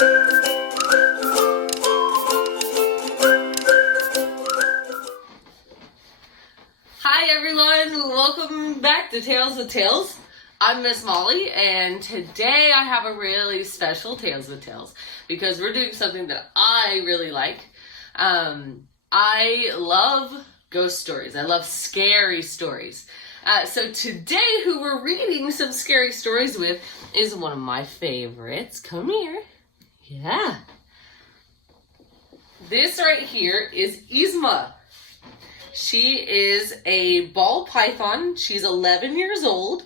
Hi everyone, welcome back to Tales with Tales. I'm Miss Molly, and today I have a really special Tales with Tales because we're doing something that I really like. I love ghost stories. I love scary stories. So today who we're reading some scary stories with is one of my favorites. Come here. Yeah. This right here is Yzma. She is a ball python. She's 11 years old.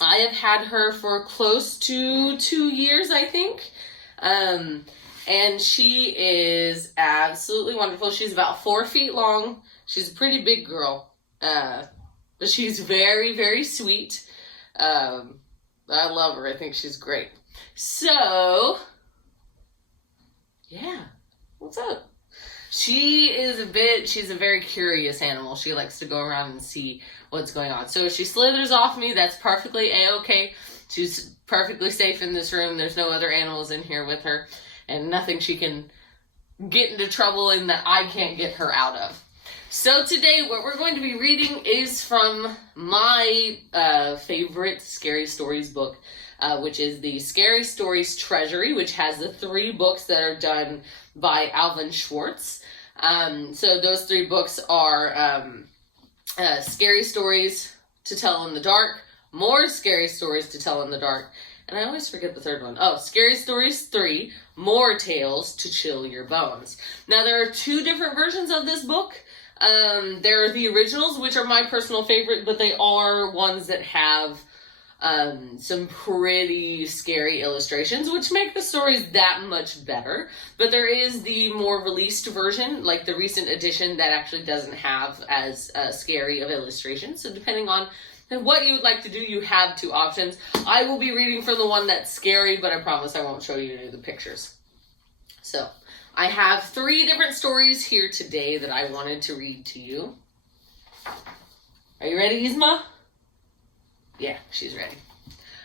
I have had her for close to 2 years, I think. And she is absolutely wonderful. She's about 4 feet long. She's a pretty big girl. But she's very, very sweet. I love her. I think she's great. So, yeah. What's up? She's a very curious animal. She likes to go around and see what's going on. So if she slithers off me, that's perfectly a-okay. She's perfectly safe in this room. There's no other animals in here with her. And nothing she can get into trouble in that I can't get her out of. So today what we're going to be reading is from my favorite Scary Stories book, which is the Scary Stories Treasury, which has the 3 books that are done by Alvin Shwartz. So those 3 books are Scary Stories to Tell in the Dark, More Scary Stories to Tell in the Dark, and I always forget the 3rd one. Oh, Scary Stories 3, More Tales to Chill Your Bones. Now there are 2 different versions of this book. There are the originals, which are my personal favorite, but they are ones that have some pretty scary illustrations, which make the stories that much better. But there is the more released version, like the recent edition, that actually doesn't have as scary of illustrations. So depending on what you would like to do, you have 2 options. I will be reading from the one that's scary, but I promise I won't show you any of the pictures. So I have 3 different stories here today that I wanted to read to you. Are you ready, Yzma? Yeah, she's ready.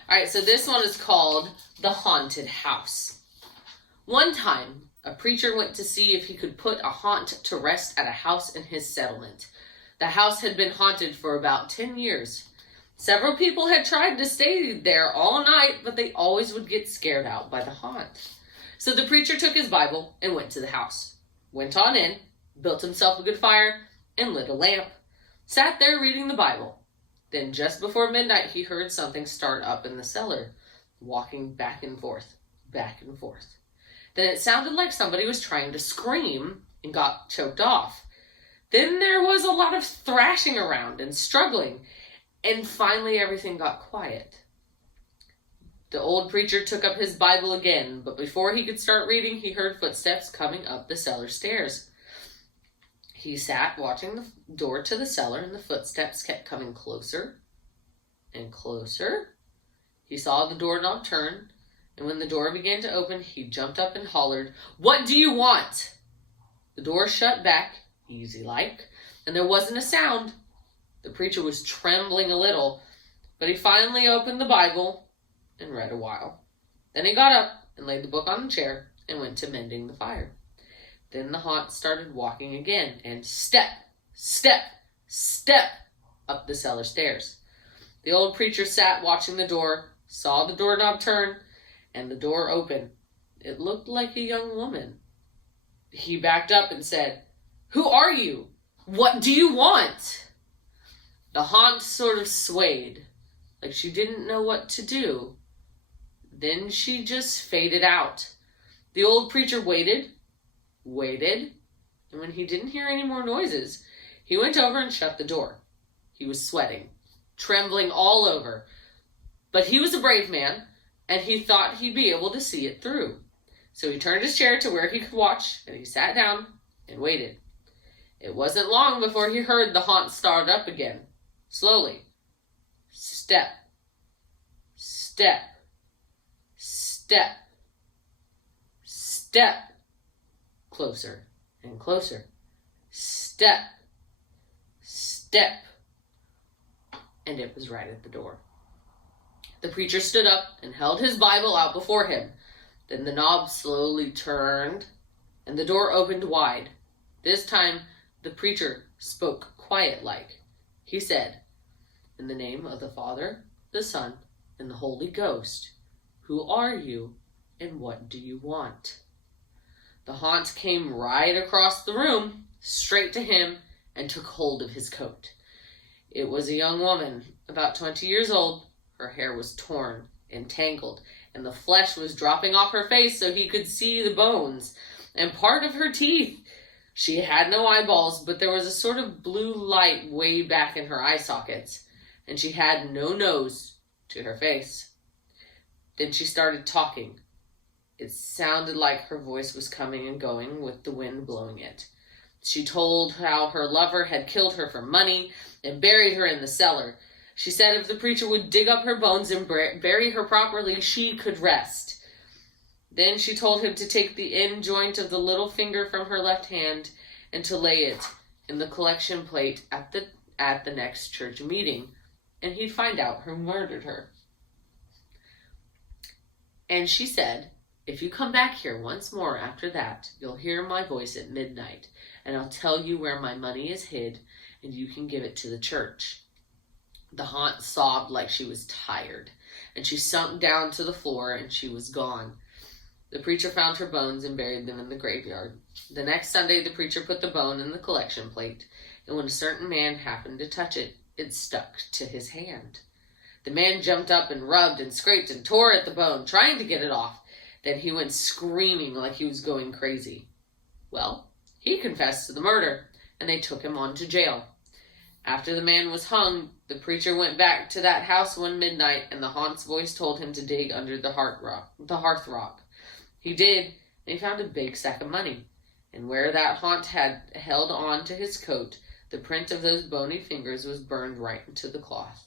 Alright, so this one is called The Haunted House. One time, a preacher went to see if he could put a haunt to rest at a house in his settlement. The house had been haunted for about 10 years. Several people had tried to stay there all night, but they always would get scared out by the haunt. So the preacher took his Bible and went to the house. Went on in, built himself a good fire, and lit a lamp. Sat there reading the Bible. Then just before midnight, he heard something start up in the cellar, walking back and forth, back and forth. Then it sounded like somebody was trying to scream and got choked off. Then there was a lot of thrashing around and struggling, and finally everything got quiet. The old preacher took up his Bible again, but before he could start reading, he heard footsteps coming up the cellar stairs. He sat watching the door to the cellar, and the footsteps kept coming closer and closer. He saw the doorknob turn, and when the door began to open, he jumped up and hollered, "What do you want?" The door shut back, easy-like, and there wasn't a sound. The preacher was trembling a little, but he finally opened the Bible and read a while. Then he got up and laid the book on the chair and went to mending the fire. Then the haunt started walking again, and step, step, step up the cellar stairs. The old preacher sat watching the door, saw the doorknob turn, and the door open. It looked like a young woman. He backed up and said, "Who are you? What do you want?" The haunt sort of swayed, like she didn't know what to do. Then she just faded out. The old preacher waited, and when he didn't hear any more noises, he went over and shut the door. He was sweating, trembling all over, but he was a brave man, and he thought he'd be able to see it through. So he turned his chair to where he could watch, and he sat down and waited. It wasn't long before he heard the haunt start up again, slowly. Step, step, step, step. Closer and closer. Step, step. And it was right at the door. The preacher stood up and held his Bible out before him. Then the knob slowly turned, and the door opened wide. This time, the preacher spoke quiet-like. He said, "In the name of the Father, the Son, and the Holy Ghost, who are you, and what do you want?" The haunt came right across the room, straight to him, and took hold of his coat. It was a young woman, about 20 years old. Her hair was torn and tangled, and the flesh was dropping off her face so he could see the bones and part of her teeth. She had no eyeballs, but there was a sort of blue light way back in her eye sockets, and she had no nose to her face. Then she started talking. It sounded like her voice was coming and going with the wind blowing it. She told how her lover had killed her for money and buried her in the cellar. She said if the preacher would dig up her bones and bury her properly, she could rest. Then she told him to take the end joint of the little finger from her left hand and to lay it in the collection plate at the next church meeting, and he'd find out who murdered her. And she said, "If you come back here once more after that, you'll hear my voice at midnight, and I'll tell you where my money is hid, and you can give it to the church." The haunt sobbed like she was tired, and she sunk down to the floor, and she was gone. The preacher found her bones and buried them in the graveyard. The next Sunday, the preacher put the bone in the collection plate, and when a certain man happened to touch it, it stuck to his hand. The man jumped up and rubbed and scraped and tore at the bone, trying to get it off. Then he went screaming like he was going crazy. Well, he confessed to the murder, and they took him on to jail. After the man was hung, the preacher went back to that house one midnight, and the haunt's voice told him to dig under the hearth rock. He did, and he found a big sack of money. And where that haunt had held on to his coat, the print of those bony fingers was burned right into the cloth.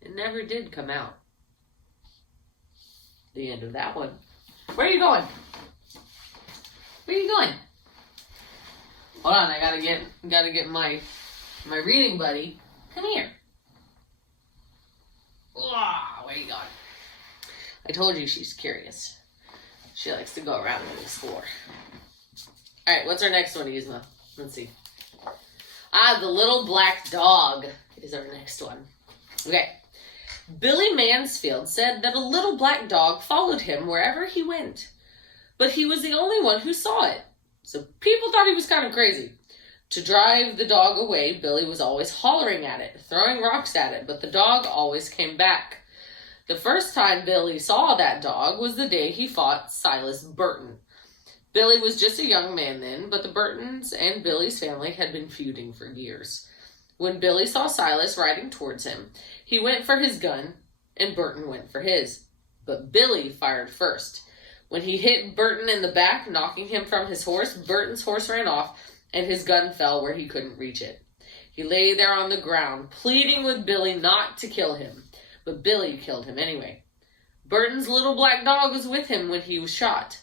It never did come out. The end of that one. Where are you going? Where are you going? Hold on, I gotta get my reading buddy. Come here. Where are you going? I told you she's curious. She likes to go around and explore. Alright, what's our next one, Yzma? Let's see. The little black dog is our next one. Okay. Billy Mansfield said that a little black dog followed him wherever he went, but he was the only one who saw it, so people thought he was kind of crazy. To drive the dog away, Billy was always hollering at it, throwing rocks at it, but the dog always came back. The first time Billy saw that dog was the day he fought Silas Burton. Billy was just a young man then, but the Burtons and Billy's family had been feuding for years. When Billy saw Silas riding towards him, he went for his gun, and Burton went for his. But Billy fired first. When he hit Burton in the back, knocking him from his horse, Burton's horse ran off, and his gun fell where he couldn't reach it. He lay there on the ground, pleading with Billy not to kill him, but Billy killed him anyway. Burton's little black dog was with him when he was shot.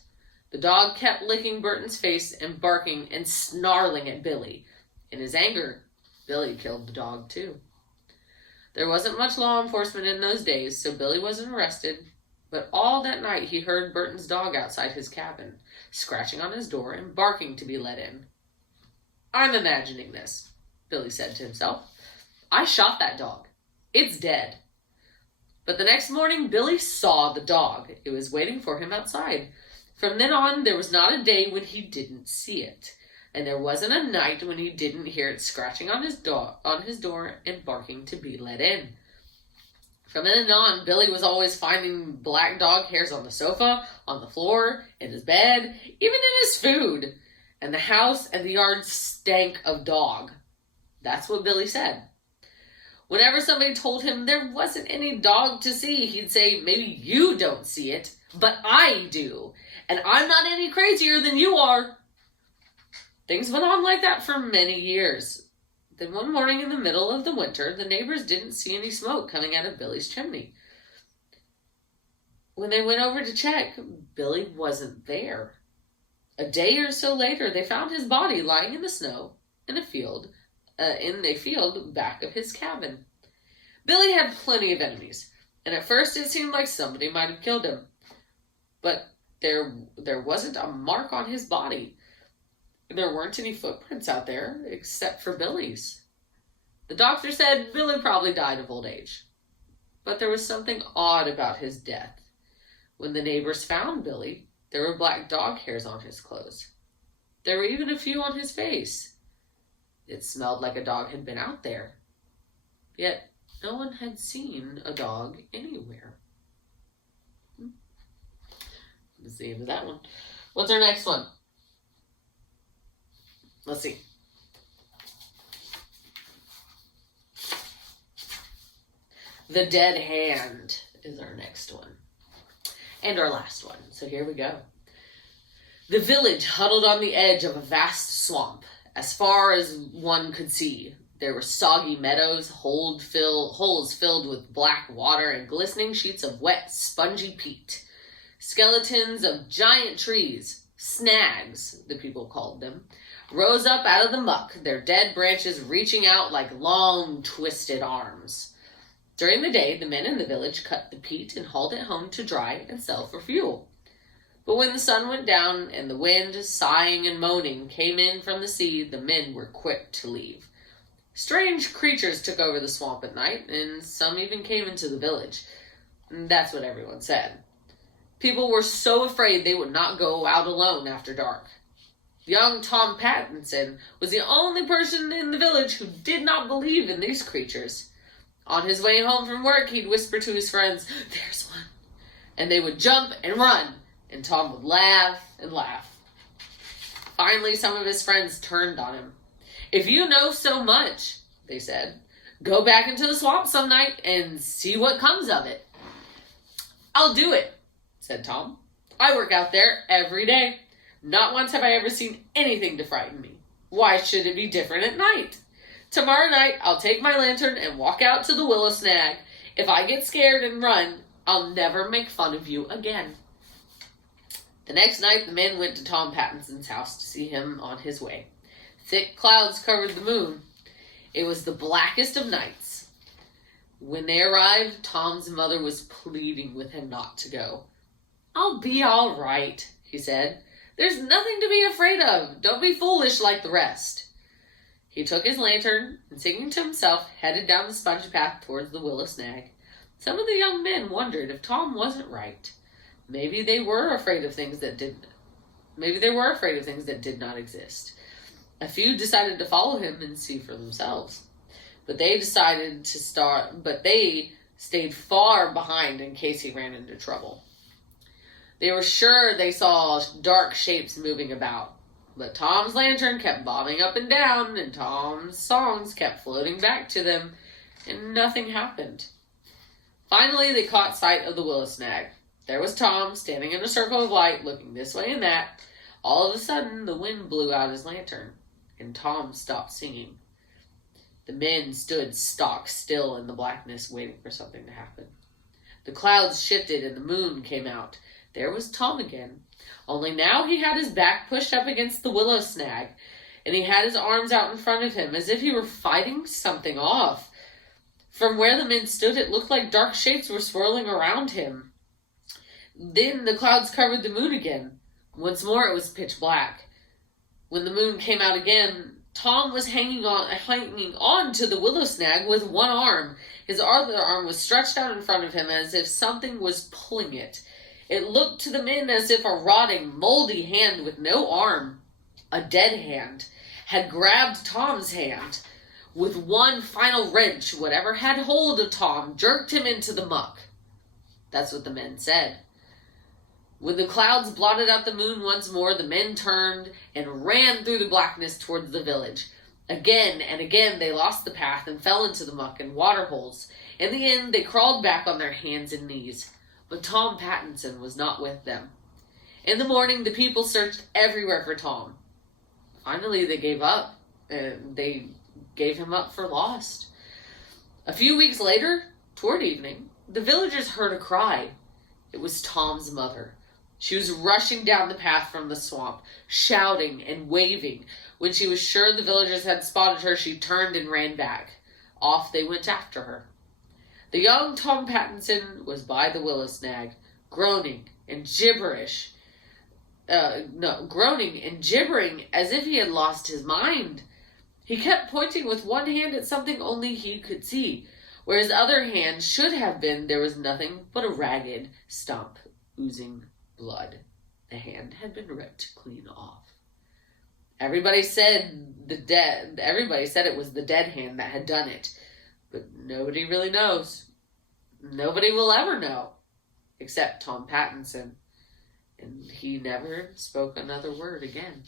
The dog kept licking Burton's face and barking and snarling at Billy. In his anger, Billy killed the dog too. There wasn't much law enforcement in those days, so Billy wasn't arrested, but all that night he heard Burton's dog outside his cabin, scratching on his door and barking to be let in. "I'm imagining this," Billy said to himself. "I shot that dog. It's dead." But the next morning, Billy saw the dog. It was waiting for him outside. From then on, there was not a day when he didn't see it. And there wasn't a night when he didn't hear it scratching on his door and barking to be let in. From then on, Billy was always finding black dog hairs on the sofa, on the floor, in his bed, even in his food. And the house and the yard stank of dog. That's what Billy said. Whenever somebody told him there wasn't any dog to see, he'd say, "Maybe you don't see it, but I do. And I'm not any crazier than you are." Things went on like that for many years. Then one morning in the middle of the winter, the neighbors didn't see any smoke coming out of Billy's chimney. When they went over to check, Billy wasn't there. A day or so later, they found his body lying in the snow in a field back of his cabin. Billy had plenty of enemies, and at first it seemed like somebody might have killed him. But There wasn't a mark on his body. There weren't any footprints out there except for Billy's. The doctor said Billy probably died of old age. But there was something odd about his death. When the neighbors found Billy, there were black dog hairs on his clothes. There were even a few on his face. It smelled like a dog had been out there. Yet no one had seen a dog anywhere. That's the end of that one. What's our next one? Let's see. The Dead Hand is our next one. And our last one. So here we go. The village huddled on the edge of a vast swamp. As far as one could see, there were soggy meadows, holes filled with black water, and glistening sheets of wet, spongy peat. Skeletons of giant trees, snags, the people called them, rose up out of the muck, their dead branches reaching out like long, twisted arms. During the day, the men in the village cut the peat and hauled it home to dry and sell for fuel. But when the sun went down and the wind, sighing and moaning, came in from the sea, the men were quick to leave. Strange creatures took over the swamp at night, and some even came into the village. That's what everyone said. People were so afraid they would not go out alone after dark. Young Tom Pattinson was the only person in the village who did not believe in these creatures. On his way home from work, he'd whisper to his friends, "There's one." And they would jump and run, and Tom would laugh and laugh. Finally, some of his friends turned on him. "If you know so much," they said, "go back into the swamp some night and see what comes of it." "I'll do it," said Tom. "I work out there every day. Not once have I ever seen anything to frighten me. Why should it be different at night? Tomorrow night, I'll take my lantern and walk out to the willow snag. If I get scared and run, I'll never make fun of you again." The next night, the men went to Tom Pattinson's house to see him on his way. Thick clouds covered the moon. It was the blackest of nights. When they arrived, Tom's mother was pleading with him not to go. "I'll be all right," he said. "There's nothing to be afraid of. Don't be foolish like the rest." He took his lantern and, singing to himself, headed down the sponge path towards the willow snag. Some of the young men wondered if Tom wasn't right. Maybe they were afraid of things that did not exist. A few decided to follow him and see for themselves. But they stayed far behind in case he ran into trouble. They were sure they saw dark shapes moving about. But Tom's lantern kept bobbing up and down, and Tom's songs kept floating back to them, and nothing happened. Finally, they caught sight of the willow snag. There was Tom, standing in a circle of light, looking this way and that. All of a sudden, the wind blew out his lantern, and Tom stopped singing. The men stood stock still in the blackness, waiting for something to happen. The clouds shifted, and the moon came out. There was Tom again. Only now he had his back pushed up against the willow snag, and he had his arms out in front of him as if he were fighting something off. From where the men stood, it looked like dark shapes were swirling around him. Then the clouds covered the moon again. Once more it was pitch black. When the moon came out again, Tom was hanging on to the willow snag with one arm. His other arm was stretched out in front of him as if something was pulling it. It looked to the men as if a rotting, moldy hand with no arm, a dead hand, had grabbed Tom's hand. With one final wrench, whatever had hold of Tom jerked him into the muck. That's what the men said. When the clouds blotted out the moon once more, the men turned and ran through the blackness towards the village. Again and again they lost the path and fell into the muck and water holes. In the end, they crawled back on their hands and knees. But Tom Pattinson was not with them. In the morning, the people searched everywhere for Tom. Finally, they gave up. They gave him up for lost. A few weeks later, toward evening, the villagers heard a cry. It was Tom's mother. She was rushing down the path from the swamp, shouting and waving. When she was sure the villagers had spotted her, she turned and ran back. Off they went after her. The young Tom Pattinson was by the willow snag, groaning and gibberish. groaning and gibbering as if he had lost his mind. He kept pointing with one hand at something only he could see. Where his other hand should have been, there was nothing but a ragged stump oozing blood. The hand had been ripped clean off. Everybody said it was the dead hand that had done it. But nobody really knows. Nobody will ever know. Except Tom Pattinson. And he never spoke another word again.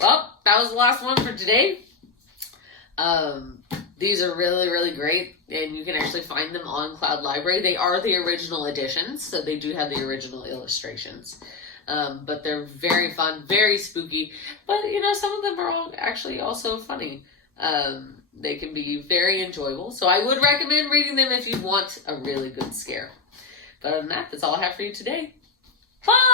Well, that was the last one for today. These are really, really great, and you can actually find them on cloudLibrary. They are the original editions, so they do have the original illustrations. But they're very fun, very spooky, but, some of them are all actually also funny. They can be very enjoyable, so I would recommend reading them if you want a really good scare. But other than that, that's all I have for you today. Bye!